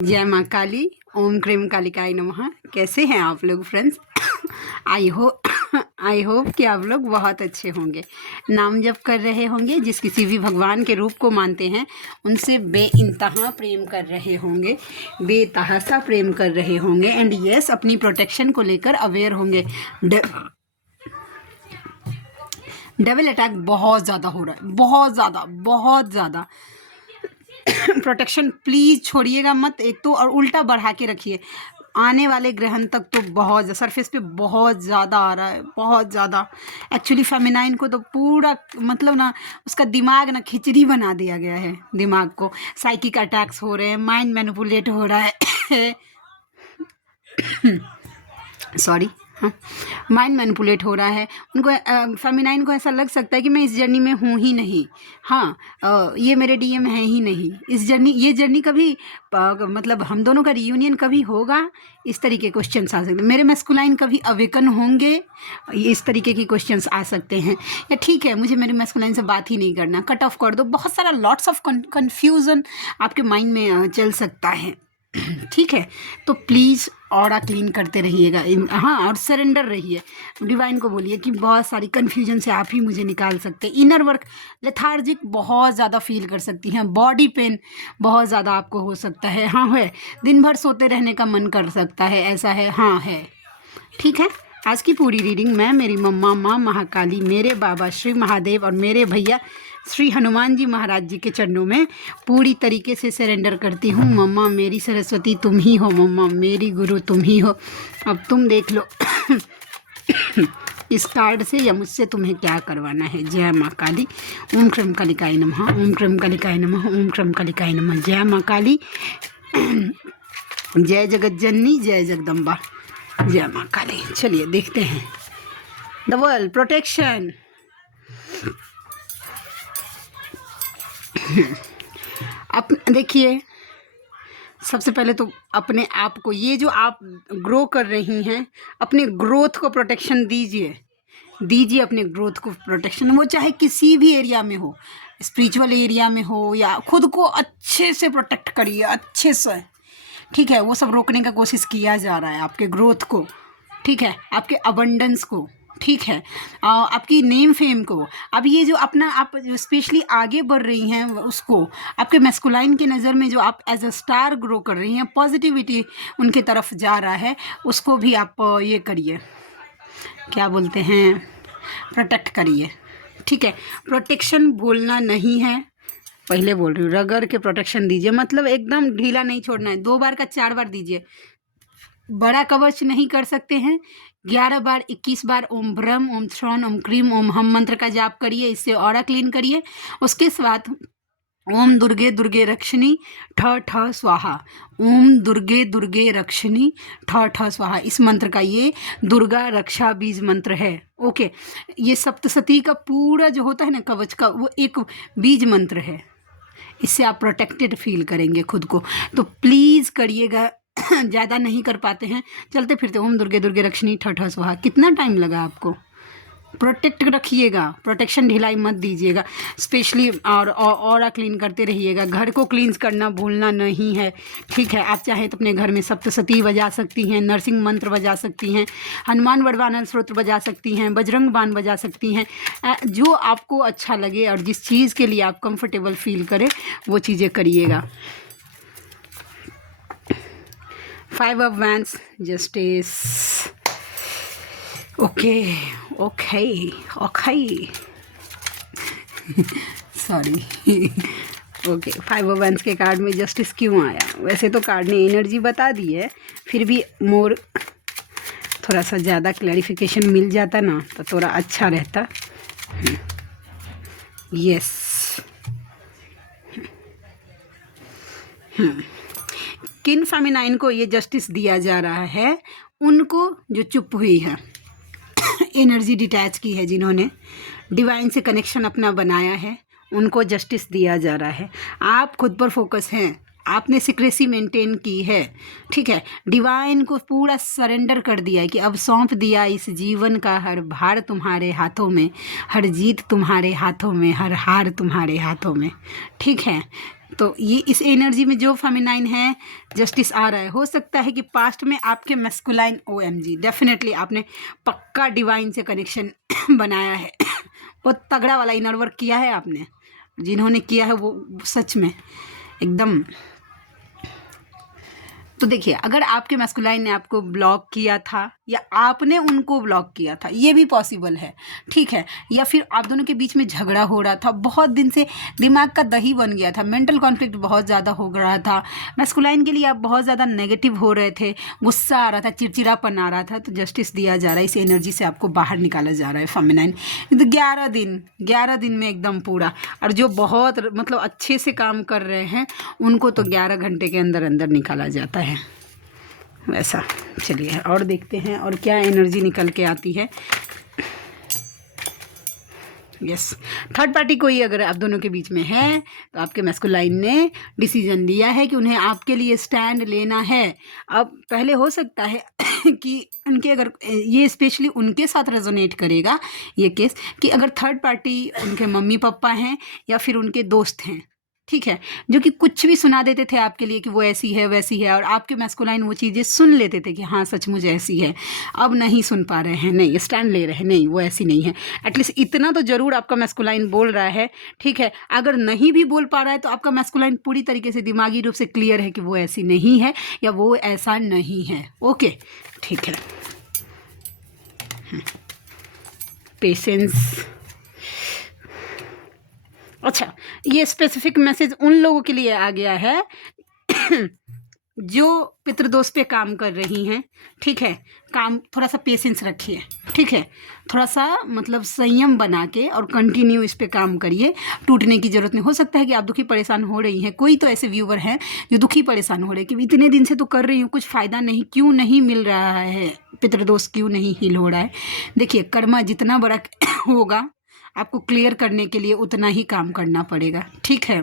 जय माँ काली। ओम क्रीम कालिकाय नमः। कैसे हैं आप लोग फ्रेंड्स? आई होप कि आप लोग बहुत अच्छे होंगे, नाम जप कर रहे होंगे, जिस किसी भी भगवान के रूप को मानते हैं उनसे बेइंतहा प्रेम कर रहे होंगे, बेतहासा प्रेम कर रहे होंगे एंड यस अपनी प्रोटेक्शन को लेकर अवेयर होंगे। डेविल अटैक बहुत ज़्यादा हो रहा है, बहुत ज़्यादा। प्रोटेक्शन प्लीज़ छोड़िएगा मत, एक तो और उल्टा बढ़ा के रखिए। आने वाले ग्रहण तक तो बहुत सरफेस पे बहुत ज़्यादा आ रहा है, बहुत ज़्यादा। एक्चुअली फेमिनाइन को तो पूरा मतलब ना उसका दिमाग ना खिचड़ी बना दिया गया है। दिमाग को साइकिक अटैक्स हो रहे हैं, माइंड मैनिपुलेट हो रहा है सॉरी, हाँ, माइंड मैनिपुलेट हो रहा है उनको। फेमिनाइन को ऐसा लग सकता है कि मैं इस जर्नी में हूँ ही नहीं, हाँ, ये मेरे डीएम है ही नहीं। ये जर्नी कभी मतलब हम दोनों का रियूनियन कभी होगा, इस तरीके क्वेश्चंस आ सकते हैं। मेरे मैस्कुलाइन कभी अवेकन होंगे, इस तरीके की क्वेश्चंस आ सकते हैं। या ठीक है, मुझे मेरे मैस्कुलाइन से बात ही नहीं करना, कट ऑफ कर दो। बहुत सारा लॉट्स ऑफ कन्फ्यूज़न आपके माइंड में चल सकता है। ठीक है, तो प्लीज़ ऑरा क्लीन करते रहिएगा, हाँ, और सरेंडर रहिए। डिवाइन को बोलिए कि बहुत सारी कन्फ्यूजन से आप ही मुझे निकाल सकते हैं। इनर वर्क लेथार्जिक बहुत ज़्यादा फील कर सकती हैं, बॉडी पेन बहुत ज़्यादा आपको हो सकता है, हाँ है, दिन भर सोते रहने का मन कर सकता है, ऐसा है, हाँ है। ठीक है, आज की पूरी रीडिंग मैं, मेरी मम्मा माँ महाकाली, मेरे बाबा श्री महादेव और मेरे भैया श्री हनुमान जी महाराज जी के चरणों में पूरी तरीके से सरेंडर करती हूँ। मम्मा मेरी सरस्वती तुम ही हो, मम्मा मेरी गुरु तुम ही हो। अब तुम देख लो इस कार्ड से या मुझसे तुम्हें क्या करवाना है। जय माँ काली। ओम क्रम कालिकाय नमः, ओम क्रम कालिकाय नमः, ओम क्रम कालिकाय नमः। जय माँ काली, जय जगत जननी, जय जगदम्बा, जय माँ काली। चलिए देखते हैं द वर्ल्ड प्रोटेक्शन। अब देखिए, सबसे पहले तो अपने आप को, ये जो आप ग्रो कर रही हैं, अपने ग्रोथ को प्रोटेक्शन दीजिए अपने ग्रोथ को प्रोटेक्शन। वो चाहे किसी भी एरिया में हो, स्पिरिचुअल एरिया में हो, या खुद को अच्छे से प्रोटेक्ट करिए, अच्छे से। ठीक है, वो सब रोकने का कोशिश किया जा रहा है आपके ग्रोथ को, ठीक है, आपके अबंडेंस को, ठीक है, आपकी नेम फेम को। अब ये जो अपना आप स्पेशली आगे बढ़ रही हैं उसको, आपके मैस्कुलाइन की नज़र में जो आप एज अ स्टार ग्रो कर रही हैं, पॉजिटिविटी उनके तरफ जा रहा है, उसको भी आप ये करिए, क्या बोलते हैं, प्रोटेक्ट करिए। ठीक है, प्रोटेक्शन बोलना नहीं है, पहले बोल रही हूँ, रगड़ के प्रोटेक्शन दीजिए, मतलब एकदम ढीला नहीं छोड़ना है। 2 बार का 4 बार दीजिए। बड़ा कवच नहीं कर सकते हैं, 11 बार 21 बार ओम ब्रह्म, ओम श्रवण, ओम क्रीम, ओम हम मंत्र का जाप करिए, इससे ऑरा क्लीन करिए। उसके साथ ओम दुर्गे दुर्गे रक्षिणी ठ ठ स्वाहा, ओम दुर्गे दुर्गे रक्षिणी ठ ठ स्वाहा, इस मंत्र का ये दुर्गा रक्षा बीज मंत्र है। ओके, ये सप्तशती का पूरा जो होता है ना कवच का, वो एक बीज मंत्र है। इससे आप प्रोटेक्टेड फील करेंगे खुद को, तो प्लीज़ करिएगा। ज़्यादा नहीं कर पाते हैं, चलते फिरते ओम दुर्गे दुर्गे रक्षिणी ठ ठ स्वाहा। कितना टाइम लगा आपको? प्रोटेक्ट रखिएगा, प्रोटेक्शन ढिलाई मत दीजिएगा, स्पेशली और ऑरा क्लीन करते रहिएगा। घर को क्लींस करना भूलना नहीं है, ठीक है। आप चाहें तो अपने घर में सप्तशती बजा सकती हैं, नरसिंह मंत्र बजा सकती हैं, हनुमान वरदानल स्त्रोत्र बजा सकती हैं, बजरंग बाण बजा सकती हैं। जो आपको अच्छा लगे और जिस चीज़ के लिए आप कंफर्टेबल फील करें वो चीज़ें करिएगा। 5 of Wands, Justice. Okay. Sorry okay, 5 of Wands के कार्ड में जस्टिस क्यों आया? वैसे तो कार्ड ने एनर्जी बता दी है, फिर भी मोर थोड़ा सा ज़्यादा क्लैरिफिकेशन मिल जाता ना तो थोड़ा अच्छा रहता। यस, किन फेमिनाइन को ये जस्टिस दिया जा रहा है? उनको जो चुप हुई है, एनर्जी डिटैच की है, जिन्होंने डिवाइन से कनेक्शन अपना बनाया है, उनको जस्टिस दिया जा रहा है। आप खुद पर फोकस हैं, आपने सिक्रेसी मेंटेन की है, ठीक है। डिवाइन को पूरा सरेंडर कर दिया है कि अब सौंप दिया इस जीवन का हर भार तुम्हारे हाथों में, हर जीत तुम्हारे हाथों में, हर हार तुम्हारे हाथों में, ठीक है। तो ये इस एनर्जी में जो फेमिनाइन है जस्टिस आ रहा है। हो सकता है कि पास्ट में आपके मैस्कुलाइन OMG डेफिनेटली आपने पक्का डिवाइन से कनेक्शन बनाया है, बहुत तगड़ा वाला इनर वर्क किया है आपने। जिन्होंने किया है वो सच में एकदम। तो देखिए, अगर आपके मैस्कुलाइन ने आपको ब्लॉक किया था या आपने उनको ब्लॉक किया था, ये भी पॉसिबल है, ठीक है। या फिर आप दोनों के बीच में झगड़ा हो रहा था, बहुत दिन से दिमाग का दही बन गया था, मेंटल कॉन्फ्लिक्ट बहुत ज़्यादा हो रहा था, मैस्कुलाइन के लिए आप बहुत ज़्यादा नेगेटिव हो रहे थे, गुस्सा आ रहा था, चिड़चिड़ापन आ रहा था, तो जस्टिस दिया जा रहा है, इस एनर्जी से आपको बाहर निकाला जा रहा है फेमिनाइन। तो 11 दिन में एकदम पूरा। और जो बहुत मतलब अच्छे से काम कर रहे हैं उनको तो 11 घंटे के अंदर अंदर निकाला जाता है वैसा। चलिए और देखते हैं और क्या एनर्जी निकल के आती है। यस, थर्ड पार्टी कोई अगर आप दोनों के बीच में है तो आपके मैस्कुलाइन ने डिसीजन लिया है कि उन्हें आपके लिए स्टैंड लेना है। अब पहले हो सकता है कि उनके अगर ये स्पेशली उनके साथ रेजोनेट करेगा ये केस कि अगर थर्ड पार्टी उनके मम्मी पापा हैं या फिर उनके दोस्त हैं, ठीक है, जो कि कुछ भी सुना देते थे आपके लिए कि वो ऐसी है वैसी है, और आपके मैस्कुलाइन वो चीज़ें सुन लेते थे कि हाँ सचमुच ऐसी है। अब नहीं सुन पा रहे हैं, नहीं स्टैंड ले रहे हैं, नहीं वो ऐसी नहीं है। एटलीस्ट इतना तो ज़रूर आपका मैस्कुलाइन बोल रहा है, ठीक है। अगर नहीं भी बोल पा रहा है तो आपका मैस्कुलाइन पूरी तरीके से दिमागी रूप से क्लियर है कि वो ऐसी नहीं है या वो ऐसा नहीं है। ओके, ठीक है। पेशेंस। अच्छा, ये स्पेसिफिक मैसेज उन लोगों के लिए आ गया है जो पितृदोष पे काम कर रही हैं, ठीक है। काम थोड़ा सा पेशेंस रखिए, ठीक है, थोड़ा सा मतलब संयम बना के और कंटिन्यू इस पे काम करिए। टूटने की ज़रूरत नहीं। हो सकता है कि आप दुखी परेशान हो रही हैं, कोई तो ऐसे व्यूवर हैं जो दुखी परेशान हो रहे हैं कि इतने दिन से तो कर रही हूँ, कुछ फ़ायदा नहीं, क्यों नहीं मिल रहा है, पितृदोष क्यों नहीं हील हो रहा है। देखिए, कर्मा जितना बड़ा होगा आपको क्लियर करने के लिए उतना ही काम करना पड़ेगा, ठीक है।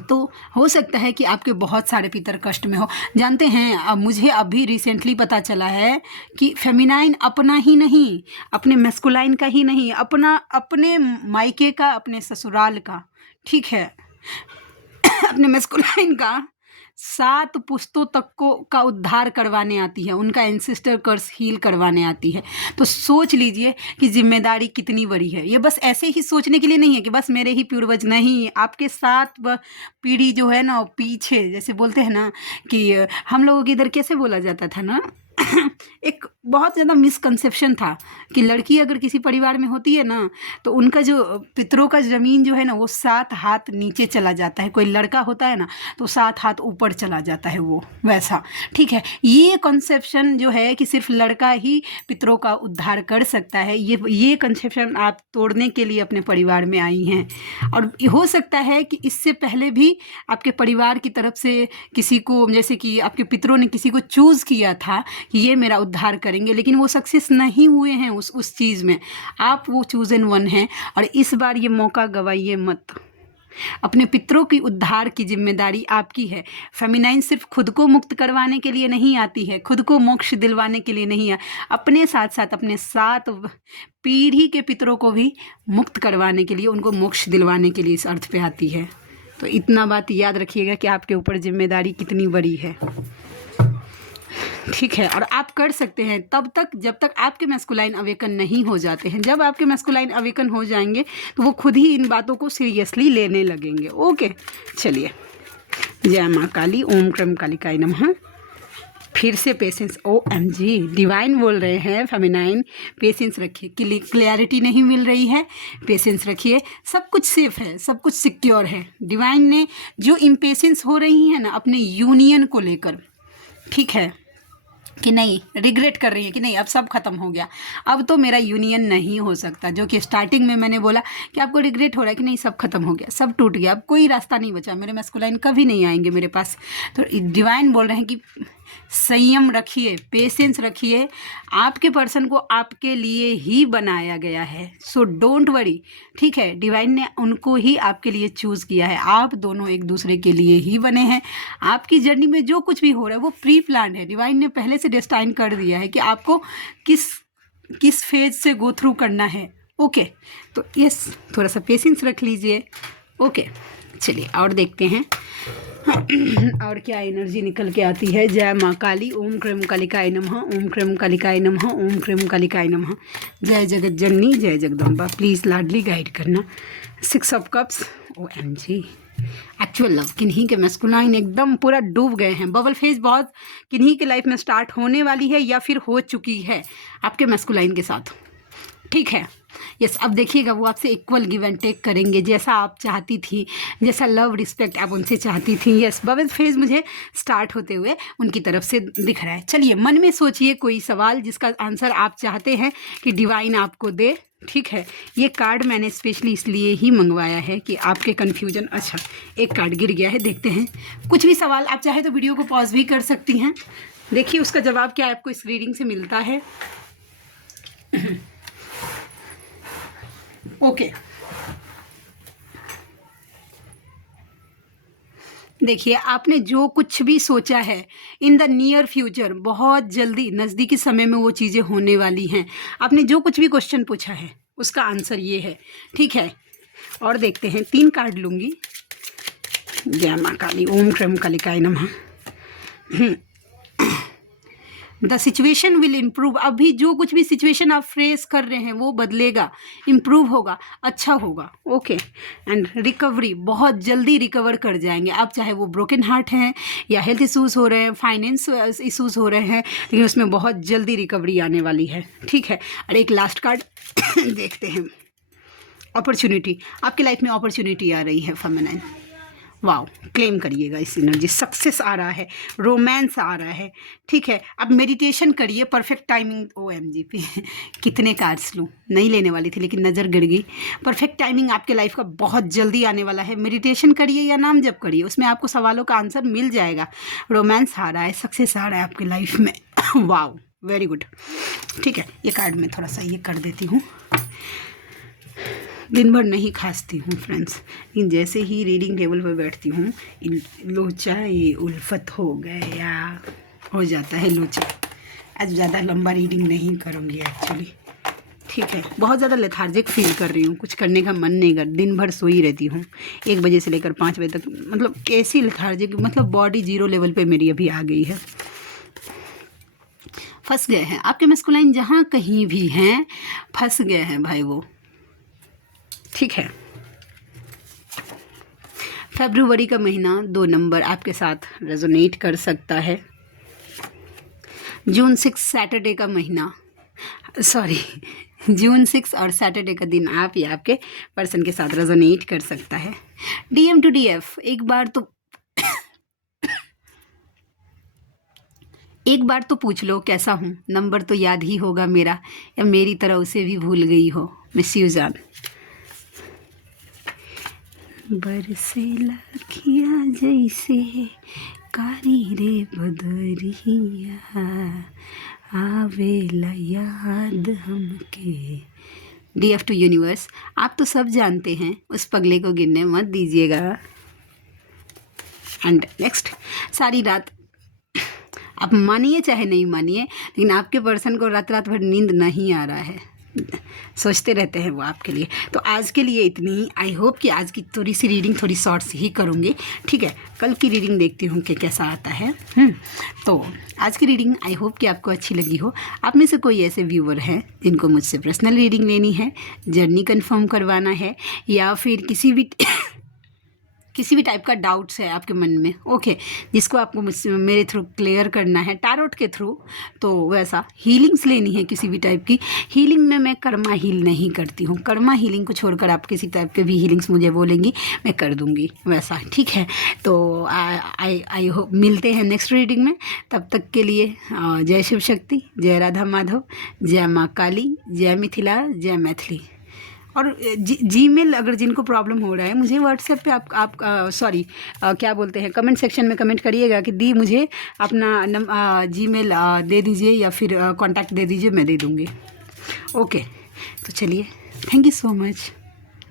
तो हो सकता है कि आपके बहुत सारे पितर कष्ट में हो। जानते हैं, अब मुझे अभी रिसेंटली पता चला है कि फेमिनाइन अपना ही नहीं, अपने मैस्कुलाइन का ही नहीं, अपने मायके का, अपने ससुराल का, ठीक है, अपने मैस्कुलाइन का 7 पुश्तों तक का उद्धार करवाने आती है, उनका एंसेस्टर कर्स हील करवाने आती है। तो सोच लीजिए कि जिम्मेदारी कितनी बड़ी है। ये बस ऐसे ही सोचने के लिए नहीं है कि बस मेरे ही पूर्वज, नहीं, आपके 7 पीढ़ी जो है ना पीछे, जैसे बोलते हैं ना कि हम लोगों के इधर कैसे बोला जाता था ना एक बहुत ज़्यादा मिसकंसेप्शन था कि लड़की अगर किसी परिवार में होती है ना तो उनका जो पितरों का ज़मीन जो है ना वो 7 हाथ नीचे चला जाता है। कोई लड़का होता है ना तो 7 हाथ ऊपर चला जाता है, वो वैसा, ठीक है। ये कंसेप्शन जो है कि सिर्फ लड़का ही पितरों का उद्धार कर सकता है, ये कंसेप्शन आप तोड़ने के लिए अपने परिवार में आई हैं। और हो सकता है कि इससे पहले भी आपके परिवार की तरफ से किसी को, जैसे कि आपके पितरों ने किसी को चूज़ किया था कि ये मेरा उद्धार करेंगे, लेकिन वो सक्सेस नहीं हुए हैं उस चीज़ में। आप वो चूज़न वन हैं और इस बार ये मौका गवाइए मत। अपने पितरों की उद्धार की जिम्मेदारी आपकी है। फेमिनाइन सिर्फ खुद को मुक्त करवाने के लिए नहीं आती है, खुद को मोक्ष दिलवाने के लिए नहीं है, अपने साथ साथ अपने 7 पीढ़ी के पितरों को भी मुक्त करवाने के लिए, उनको मोक्ष दिलवाने के लिए इस अर्थ पे आती है। तो इतना बात याद रखिएगा कि आपके ऊपर जिम्मेदारी कितनी बड़ी है, ठीक है। और आप कर सकते हैं तब तक जब तक आपके मैस्कुलाइन अवेकन नहीं हो जाते हैं। जब आपके मैस्कुलाइन अवेकन हो जाएंगे तो वो खुद ही इन बातों को सीरियसली लेने लगेंगे। ओके, चलिए। जय माँ काली, ओम क्रम कालिकाय नमः। फिर से पेशेंस। OMG, डिवाइन बोल रहे हैं फेमिनाइन, पेशेंस रखिए। क्लैरिटी नहीं मिल रही है, पेशेंस रखिए। सब कुछ सेफ है, सब कुछ सिक्योर है। डिवाइन ने जो इम्पेशेंस हो रही है ना अपने यूनियन को लेकर, ठीक है, कि नहीं रिग्रेट कर रही है कि नहीं अब सब खत्म हो गया, अब तो मेरा यूनियन नहीं हो सकता। जो कि स्टार्टिंग में मैंने बोला कि आपको रिग्रेट हो रहा है कि नहीं सब खत्म हो गया, सब टूट गया, अब कोई रास्ता नहीं बचा, मेरे मैस्कुलाइन कभी नहीं आएंगे मेरे पास। तो डिवाइन बोल रहे हैं कि संयम रखिए, पेशेंस रखिए। आपके पर्सन को आपके लिए ही बनाया गया है, सो डोंट वरी, ठीक है। डिवाइन ने उनको ही आपके लिए चूज़ किया है। आप दोनों एक दूसरे के लिए ही बने हैं। आपकी जर्नी में जो कुछ भी हो रहा है वो प्री प्लान है। डिवाइन ने पहले से डिस्टाइन कर दिया है कि आपको किस फेज से गो थ्रू करना है। ओके, तो यस, थोड़ा सा पेशेंस रख लीजिए। ओके, चलिए और देखते हैं और क्या एनर्जी निकल के आती है। जय माँ काली, ओम क्रीम कालिकाय नमः, ओम क्रीम कालिकाय नमः, ओम क्रीम कालिकाय नमः। जय जगत जननी, जय जगदम्बा। प्लीज़ लाडली गाइड करना। 6 of cups, OMG, actual love. किन्हीं के मैस्कुलाइन एकदम पूरा डूब गए हैं। बबल फेज बहुत किन्हीं के लाइफ में स्टार्ट होने वाली है या फिर हो चुकी है आपके मैस्कुलाइन के साथ, ठीक है। यस, अब देखिएगा वो आपसे इक्वल गिव एंड टेक करेंगे, जैसा आप चाहती थी, जैसा लव रिस्पेक्ट आप उनसे चाहती थी। यस, बबल फेज मुझे स्टार्ट होते हुए उनकी तरफ से दिख रहा है। चलिए मन में सोचिए कोई सवाल जिसका आंसर आप चाहते हैं कि डिवाइन आपको दे, ठीक है। ये कार्ड मैंने स्पेशली इसलिए ही मंगवाया है कि आपके कन्फ्यूजन। अच्छा, एक कार्ड गिर गया है, देखते हैं। कुछ भी सवाल आप चाहे तो वीडियो को पॉज भी कर सकती हैं, देखिए उसका जवाब क्या आपको इस रीडिंग से मिलता है। ओके, देखिए आपने जो कुछ भी सोचा है इन द नियर फ्यूचर, बहुत जल्दी नज़दीकी समय में वो चीज़ें होने वाली हैं। आपने जो कुछ भी क्वेश्चन पूछा है उसका आंसर ये है, ठीक है। और देखते हैं, 3 कार्ड लूँगी। जय माँ काली, ओम क्रीम कालिकाय नमः। The situation will improve. अभी जो कुछ भी सिचुएशन आप फेस कर रहे हैं वो बदलेगा, इम्प्रूव होगा, अच्छा होगा, ओके। एंड रिकवरी, बहुत जल्दी रिकवर कर जाएंगे आप, चाहे वो ब्रोकन हार्ट हैं या हेल्थ इश्यूज़ हो रहे हैं, फाइनेंस इश्यूज़ हो रहे हैं, लेकिन उसमें बहुत जल्दी रिकवरी आने वाली है, ठीक है। और एक लास्ट कार्ड देखते हैं। अपॉर्चुनिटी, आपकी लाइफ में अपॉर्चुनिटी आ रही है फेमिनाइन। वाओ, क्लेम करिएगा इस एनर्जी। सक्सेस आ रहा है, रोमांस आ रहा है, ठीक है। अब मेडिटेशन करिए, परफेक्ट टाइमिंग। OMG पे कितने कार्ड्स लूँ, नहीं लेने वाली थी लेकिन नज़र गिर गई। परफेक्ट टाइमिंग आपके लाइफ का बहुत जल्दी आने वाला है। मेडिटेशन करिए या नाम जप करिए, उसमें आपको सवालों का आंसर मिल जाएगा। रोमांस आ रहा है, सक्सेस आ रहा है आपकी लाइफ में। वाओ, वेरी गुड, ठीक है। ये कार्ड मैं थोड़ा सा ये कर देती हूँ। दिन भर नहीं खांसती हूँ फ्रेंड्स, लेकिन जैसे ही रीडिंग टेबल पर बैठती हूँ लोचा ये उल्फत हो जाता है लोचा। आज ज़्यादा लंबा रीडिंग नहीं करूँगी एक्चुअली, ठीक है। बहुत ज़्यादा लेथार्जिक फील कर रही हूँ, कुछ करने का मन नहीं कर, दिन भर सोई रहती हूँ 1 बजे से लेकर 5 बजे तक। मतलब कैसी लेथार्जिक, मतलब बॉडी 0 लेवल पे मेरी अभी आ गई है। फंस गए हैं आपके मैस्कुलाइन, जहाँ कहीं भी हैं फंस गए हैं भाई वो, ठीक है। फरवरी का महीना 2 नंबर आपके साथ रेजोनेट कर सकता है। जून 6 सैटरडे का महीना, सॉरी जून 6 और सैटरडे का दिन आप या आपके पर्सन के साथ रेजोनेट कर सकता है। DM to DF, एक बार तो पूछ लो कैसा हूँ, नंबर तो याद ही होगा मेरा, या मेरी तरह उसे भी भूल गई हो। मिस यू जान। बरसे लखिया जैसे कारी रे बदरिया, आवेला याद हमके। DF to यूनिवर्स, आप तो सब जानते हैं, उस पगले को गिनने मत दीजिएगा। एंड नेक्स्ट, सारी रात आप मानिए चाहे नहीं मानिए, लेकिन आपके पर्सन को रात भर नींद नहीं आ रहा है, सोचते रहते हैं वो आपके लिए। तो आज के लिए इतनी ही। आई होप कि आज की थोड़ी सी रीडिंग थोड़ी शॉर्ट्स ही करूँगी, ठीक है। कल की रीडिंग देखती हूँ कि कैसा आता है। तो आज की रीडिंग आई होप कि आपको अच्छी लगी हो। आप में से कोई ऐसे व्यूअर हैं जिनको मुझसे पर्सनल रीडिंग लेनी है, जर्नी कंफर्म करवाना है, या फिर किसी भी टाइप का डाउट्स है आपके मन में, ओके, जिसको आपको मुझसे मेरे थ्रू क्लियर करना है टारोट के थ्रू, तो वैसा हीलिंग्स लेनी है किसी भी टाइप की। हीलिंग में मैं कर्मा हील नहीं करती हूँ, कर्मा हीलिंग को छोड़कर आप किसी टाइप के भी हीलिंग्स मुझे बोलेंगी मैं कर दूँगी वैसा, ठीक है। तो आई होप मिलते हैं नेक्स्ट रीडिंग में। तब तक के लिए जय शिव शक्ति, जय राधा माधव, जय माँ काली, जय मिथिला, जय मैथिली। और जीमेल अगर जिनको प्रॉब्लम हो रहा है, मुझे व्हाट्सएप पे आप क्या बोलते हैं, कमेंट सेक्शन में कमेंट करिएगा कि दी मुझे अपना जीमेल दे दीजिए या फिर कांटेक्ट दे दीजिए, मैं दे दूँगी, ओके। तो चलिए, थैंक यू सो मच।